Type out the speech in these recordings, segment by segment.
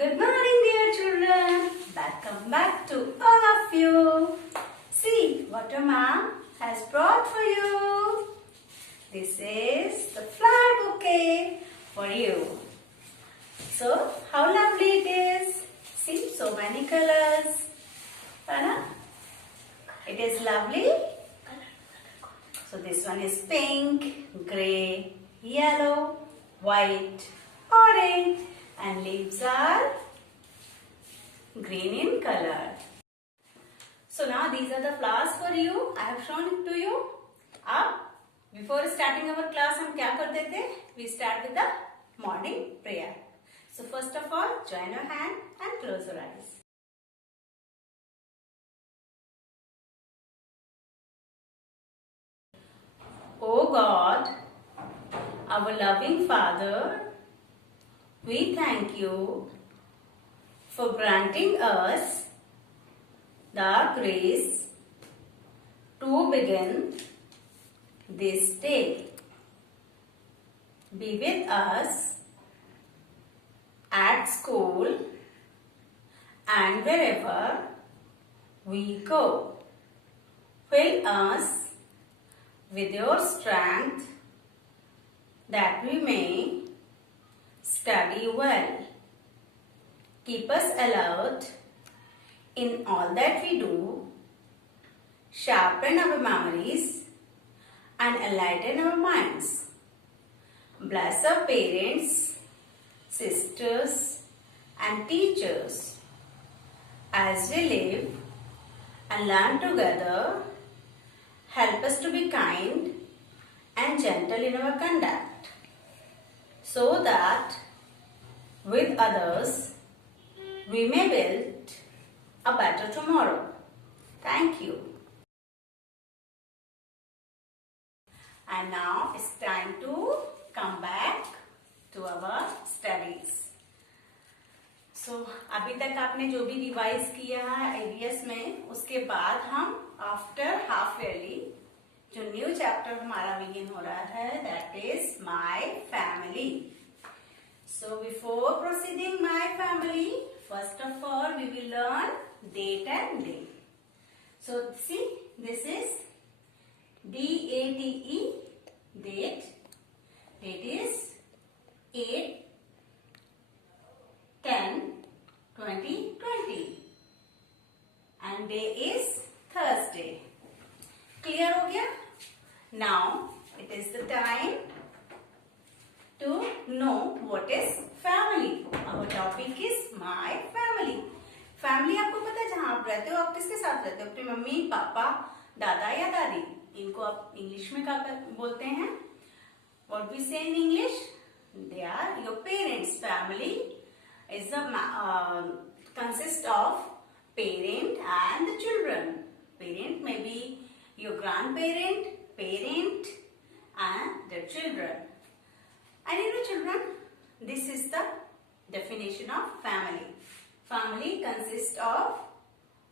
Good morning, dear children. Welcome back to all of you. See what your mom has brought for you. This is the flower bouquet for you. So, how lovely it is. See, so many colors. Anna? It is lovely. So, this one is pink, grey, yellow, white, orange, and leaves are green in color. So now these are the flowers for you. I have shown it to you. अब before starting our class हम क्या करते थे? We start with the morning prayer. So first of all, join your hand and close your eyes. O God, our loving Father, we thank you for granting us the grace to begin this day. Be with us at school and wherever we go. Fill us with your strength that we may study well. Keep us alert in all that we do. Sharpen our memories and enlighten our minds. Bless our parents, sisters, and teachers as we live and learn together. Help us to be kind and gentle in our conduct, so that with others we may build a better tomorrow. Thank you. And now it's time to come back to our studies. So अभी तक आपने जो भी revise किया है ABS में, उसके बाद हम आफ्टर हाफ ईयरली जो न्यू चैप्टर हमारा बिगिन हो रहा है, that is my family. So before proceeding my family, first of all we will learn date and day. So see, this is DATE, date. Date is 8/10/2020 and day is Thursday. Clear हो गया? Now it is the time to know what is family. Our topic is my family. Family आपको पता है जहाँ आप रहते हो, आप किसके साथ रहते हो? अपनी मम्मी, पापा, दादा या दादी. इनको आप इंग्लिश में क्या बोलते हैं? What we say in English? They are your parents. Family is consists of parent and the children. Parent may be your grandparent, parent, and their children. And you know, children, this is the definition of family. Family consists of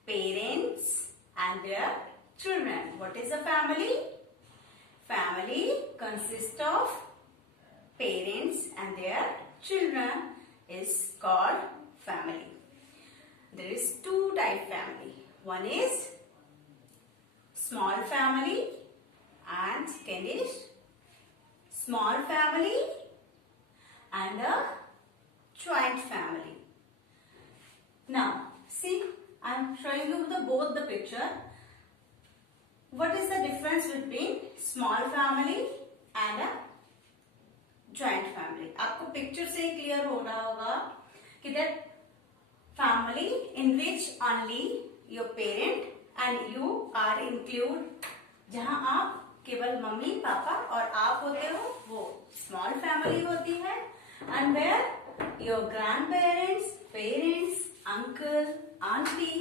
parents and their children. What is a family? Family consists of parents and their children is called family. There is two type family. One is small family and second is small family and a joint family. Now see, I am showing you both the picture. What is the difference between small family and a joint family? आपको picture से ही clear हो रहा होगा कि that family in which only your parent and you are include, जहाँ आप केवल mummy papa और आप होते हो, वो small family होती है. And where your grandparents, parents, uncle, auntie,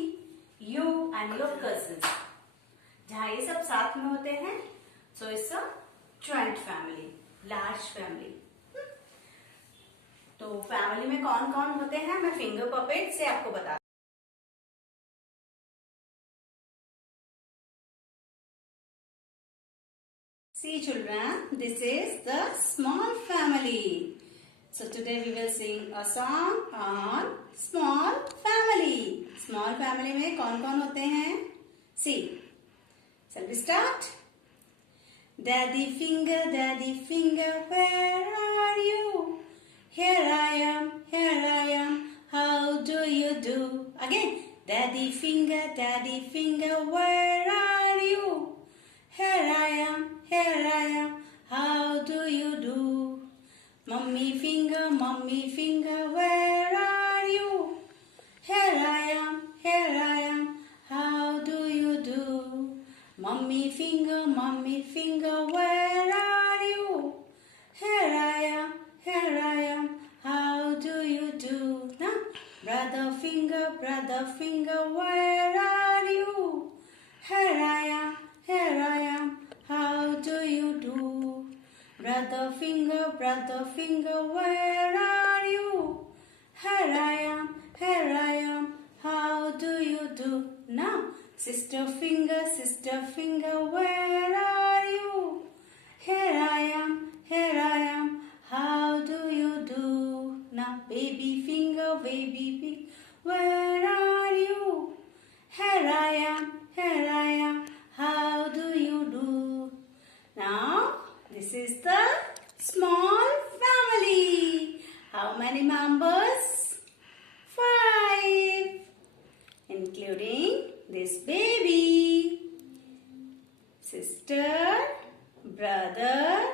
you and your cousins, जहाँ ये सब साथ में होते हैं, so it's a joint family, large family. तो फैमिली में कौन कौन होते हैं मैं फिंगर पपेट से आपको बता. See children, this is the small family. So today we will sing a song on small family. Small family में कौन कौन होते हैं? See, shall we start? Daddy finger, where are you? Here I am, how do you do? Again, daddy finger, where are you? Here I am, how do you do? Mummy finger, where are you? Here I am, how do you do? Mummy finger, where are you? Here I am, how do you do? Now, brother finger, where are you? Here I am, how do you do? Brother finger, where are you? Here I am, how do you do? Now, sister finger, where are you? Here I am, how do you do? Now, baby finger, where are you? Here I am, how do you do? Now, this is the small family. How many members? 5, including this baby, sister, brother,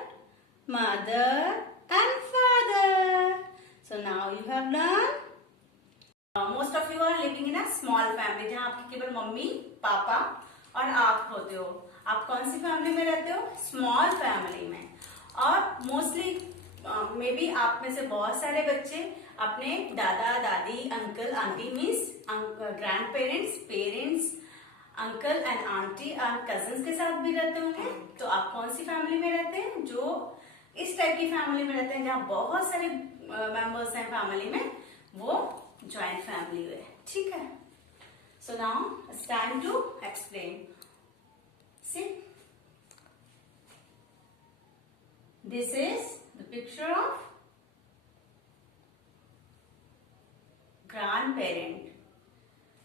mother, and father. So now you have learned. Most of you are living in a small family जहाँ आपकी केवल mummy, पापा और आप होते हो. आप कौन सी फैमिली में रहते हो? स्मॉल फैमिली में. और मोस्टली मे बी आप में से बहुत सारे बच्चे अपने दादा दादी uncle aunty means grand parents parents uncle and aunty and cousins के साथ भी रहते होंगे. तो आप कौन सी फैमिली में रहते हैं? जो इस टाइप की फैमिली में रहते हैं जहाँ बहुत सारे मेंबर्स हैं फैमिली में, वो ज्वाइंट फैमिली है. ठीक है. So now it's time to explain. See, this is the picture of grandparent,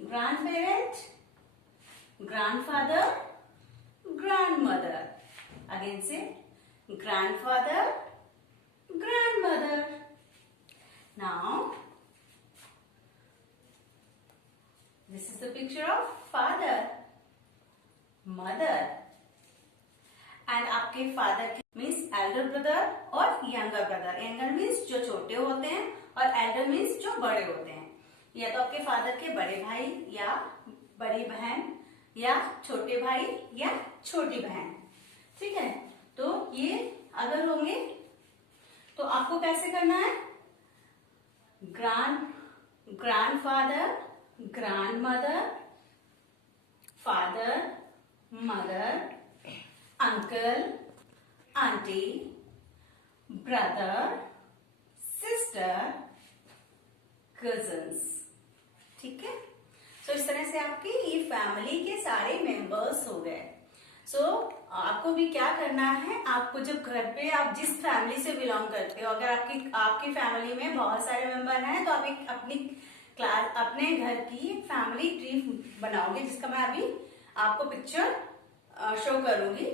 grandfather, grandmother. Again say grandfather, grandmother. Now, this is the picture of father, mother and आपके father के means Elder brother और younger brother. Younger means जो छोटे होते हैं और Elder means जो बड़े होते हैं. या तो आपके फादर के बड़े भाई या बड़ी बहन या छोटे भाई या छोटी बहन. ठीक है. तो ये अगर होंगे तो आपको कैसे करना है? Grandfather, grandmother, father, mother, uncle, auntie, brother, sister, cousins. ठीक है. सो इस तरह से आपकी ये फैमिली के सारे मेंबर्स हो गए. सो आपको भी क्या करना है? आपको जब घर पे आप जिस फैमिली से बिलोंग करते हो, अगर आपकी फैमिली में बहुत सारे मेंबर हैं तो आप एक अपने घर की फैमिली ट्री बनाओगे, जिसका मैं अभी आपको पिक्चर शो करूंगी.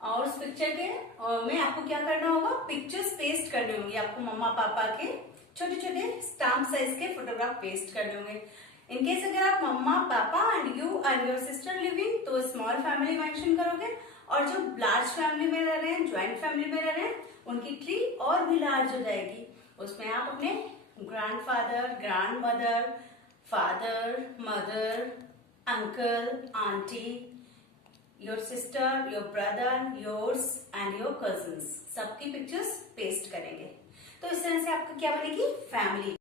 और उस पिक्चर के में आपको क्या करना होगा? पिक्चर्स पेस्ट करने होंगे. आपको मम्मा पापा के छोटे छोटे स्टाम्प साइज के फोटोग्राफ पेस्ट करने होंगे. इनकेस अगर आप मम्मा पापा and you and your sister living तो स्मॉल फैमिली मेंशन करोगे. और जो लार्ज फैमिली में रह रहे हैं, ज्वाइंट फैमिली में रह रहे हैं, उनकी ट्री और भी लार्ज हो जाएगी. उसमें आप अपने grandfather, grandmother, father, mother, uncle, aunty, your sister, your brother, yours and your cousins सबकी पिक्चर्स पेस्ट करेंगे. तो इस तरह से आपको क्या बनेगी? फैमिली.